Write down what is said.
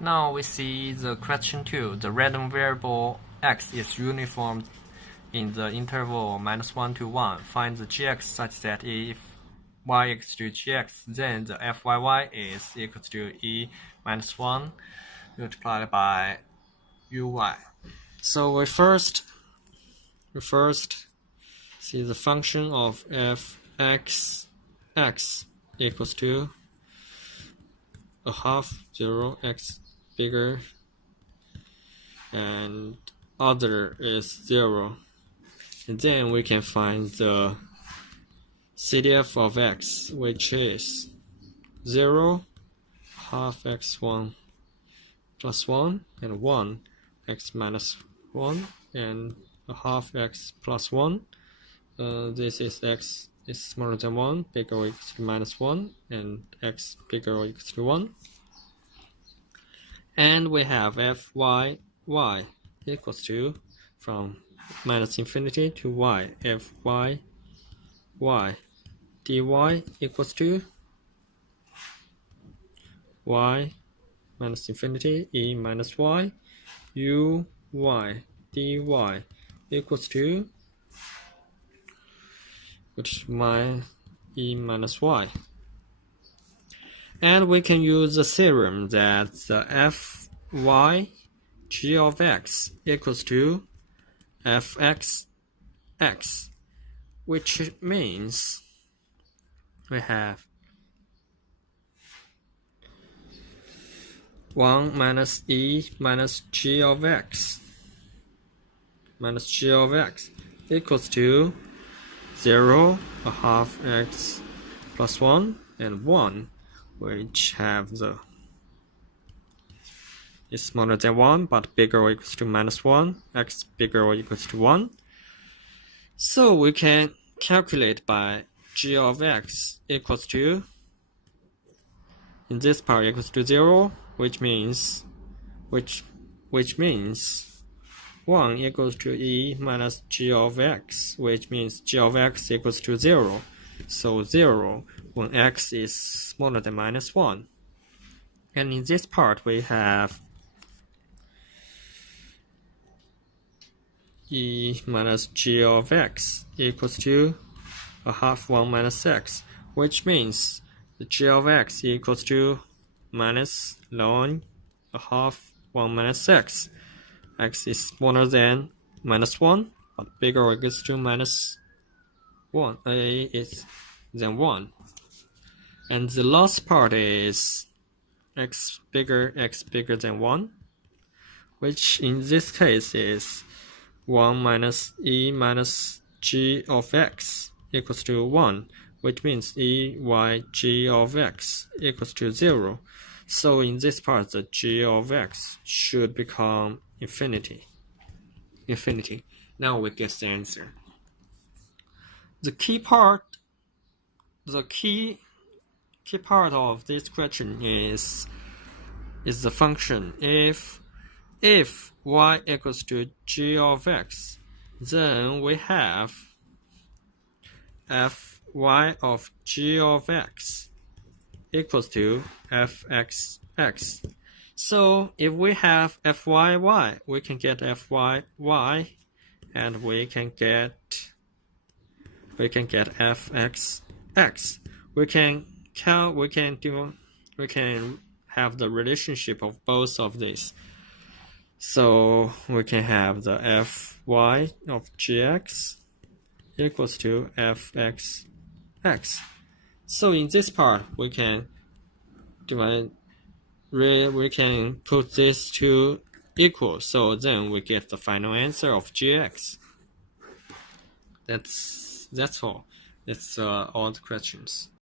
Now we see the question 2. The random variable x is uniform in the interval -1 to 1. Find the gx such that if y equals to gx, then the fyy is equal to e minus 1 multiplied by uy. So we first see the function of fx x equals to a half 0 x bigger and other is 0, and then we can find the CDF of x, which is 0, half x1 plus 1, and 1 x minus 1, and a half x plus 1. This is x is smaller than 1, bigger or equal to minus 1, and x bigger or equal to 1. And we have fyy equals to, from minus infinity to y, fyy dy equals to y minus infinity e minus y uy dy equals to, which is my e minus y. And we can use the theorem that the fy g of x equals to fx x, which means we have 1 minus e minus g of x equals to 0, a half x plus 1, and 1, which have the is smaller than 1 but bigger or equals to minus 1, x bigger or equals to 1. So we can calculate by g of x equals to, in this part equals to 0, which means 1 equals to e minus g of x, which means g of x equals to 0. So 0 when x is smaller than minus 1. And in this part we have e minus g of x equals to a half 1 minus x, which means the g of x equals to minus ln a half 1 minus x. X is smaller than minus 1 but bigger or equals to minus 1, is than 1. And the last part is x bigger than 1, which in this case is 1 minus e minus g of x equals to 1, which means e y g of x equals to 0. So in this part the g of x should become infinity. Now we get the answer. The key part of this question is the function. If y equals to g of x, then we have fy of g of x equals to fx x. So if we have fyy, we can get fyy, and we can get fx x. We can have the relationship of both of these. So we can have the fy of gx equals to fx x. So in this part we can put these two equal, so then we get the final answer of gx. That's all. That's all the questions.